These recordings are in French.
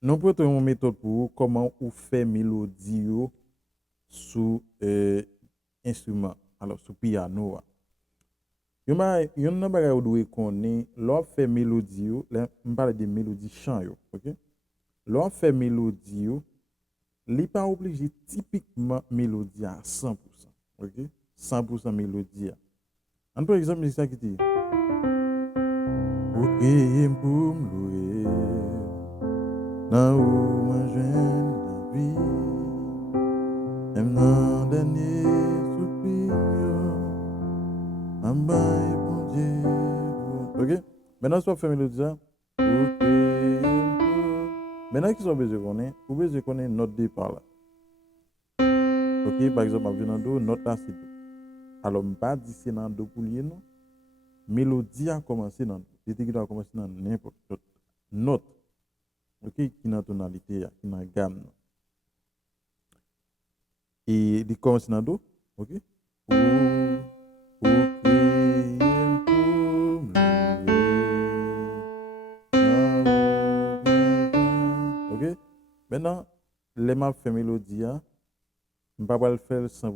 nous prenons une méthode pour comment on fait mélodie yo sous instrument, alors sous piano. Yon nan bagay ou dwe konnen, lò fait mélodie yo, là, on parle de mélodie chant yo, OK? Lò fait mélodie yo, li pas obligé typiquement mélodie à 100%, OK? 100% mélodie. En par exemple, c'est ça qui dit ou crier pour m'louer, nan ou mwen jwen la vie, même nan dernier soupir yo, en bas bon Dieu. OK? Maintenant, soit fait mélodie ça. Ou crier pour. Maintenant, qui sont besoin de connaître, ou besoin de connaître notre départ là. OK? Par exemple, je dans do, note là c'est do. Alors, je ne pas dire c'est dans do pour lier non. Mélodie a commencé dans do. C'était qui doit commencer dans n'importe quelle note. OK? Qui dans tonalité, qui dans gamme. Et il commence dans do. OK? Ou crier pour me OK? Maintenant, les maps fait mélodie, je ne vais pas le faire 100%.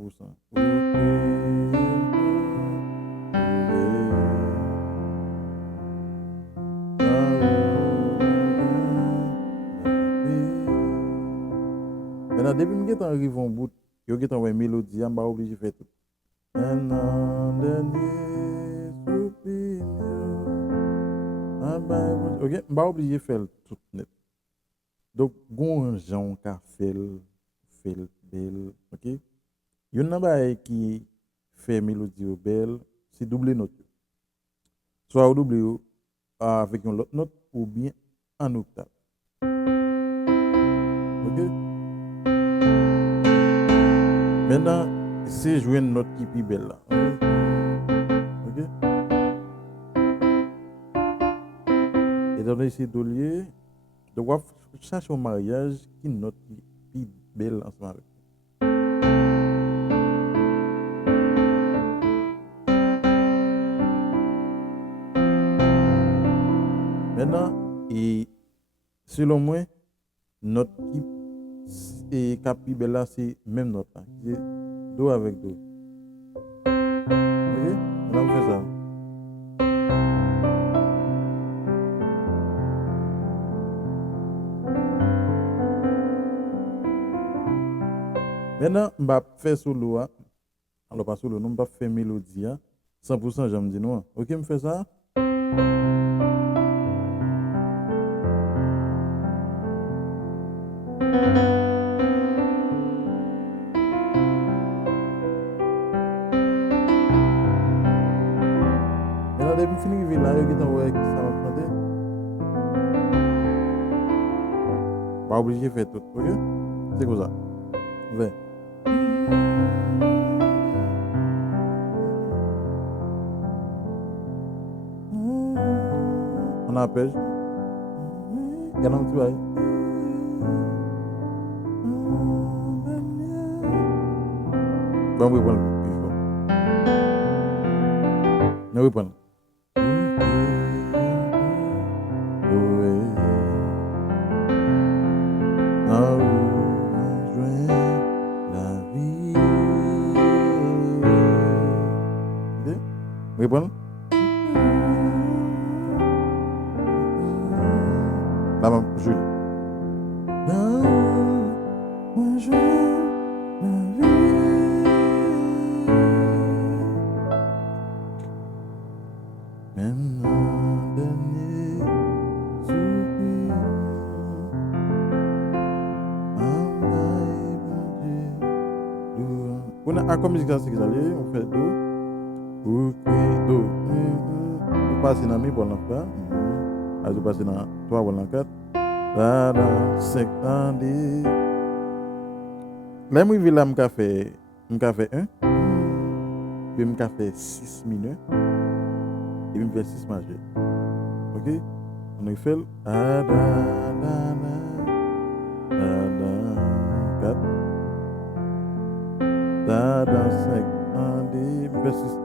Maintenant, depuis que je arrive en bout, je suis en mélodie, je suis obligé de faire tout. Un an dernier soupir, OK? Je suis obligé de faire tout net. Donc, gon Jean ka fait belle, OK? Yon nan ba qui fait mélodie ou belle, c'est doubler note. Soit ou double yo avec une autre note ou bien en octave. OK? Maintenant, c'est jouer une note qui est plus belle là. OK? Et dans ici d'olier, de voir chercher un mariage qui note qui est plus belle ensemble avec. Maintenant, et selon moi, note qui et capi bella c'est même note là, c'est do avec do. OK? Maintenant on fait ça. Maintenant, on va faire solo. Alors pas solo, on va faire mélodie 100% j'aime dire non. OK, me fait ça. Maintenant, depuis fini de là, il y a ouais qui ça va chanter. Pas obligé de faire tout, OK? C'est comme ça. 20. On appelle. Regarde un petit bail. Bon, oui, bon. Oui, bon. Oui, bon. Là, Julie. Comme musique classique, on fait do, ok, do, on passe dans mi pour l'enfer, on passe dans 3 pour l'enquête, là, 5 ans, là, moi, je vais là, fait 1, puis je fait 6 mineurs, et je fait 6 majeurs. Ok? On a fait le, 4, da, 5, 1, 6,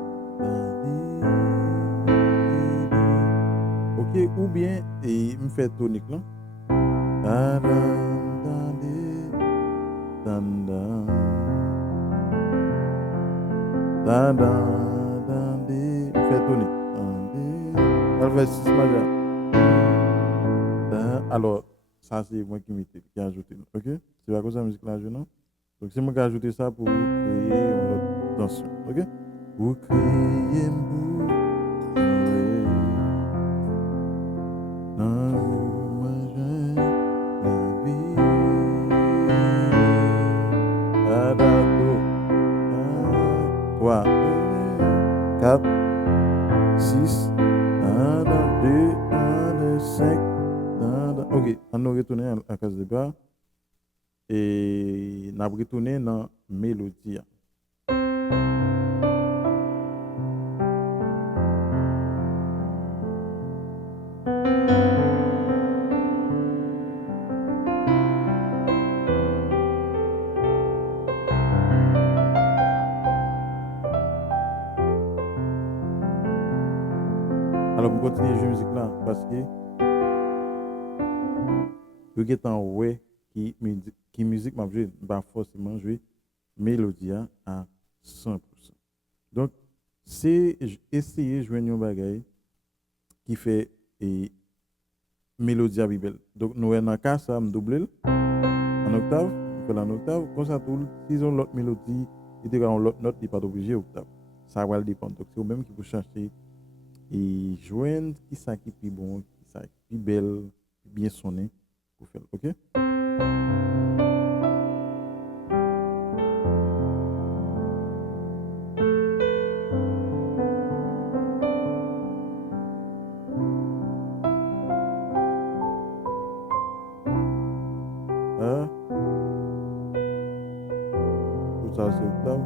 ok, ou bien, et me fait tonique, non? Da da da di, dan dan. Da da da di. Fais tourner. Elle fait 6 majeur. Alors, ça c'est moi qui ai ajouté. Ok? C'est pas cause de la musique là, je non? Donc c'est moi qui ai ajouté ça pour créer une autre tension. Ok? Pour créer un bout. Trois, quatre, six, un, deux, cinq. Ok, on a retourné à la case de bas et on a retourné dans la mélodie. Alors, pour continuer à jouer musique là, parce que vous êtes en ouais qui musique m'a joué, pas forcément jouer mélodie à 100%. Donc, c'est essayer de jouer une bagaille qui fait et mélodie à bibel. Donc, nous avons un cas, ça, me double en octave, on fait en octave, comme ça, tout, si on l'autre mélodie, et l'autre note, il n'est pas obligé octave. Ça va dépendre. Donc, c'est vous-même qui vous chercher et joindre qui ça qui est plus bon, qui ça qui est plus belle, bien sonné pour faire. Ok? Ah, tout ça, c'est octave.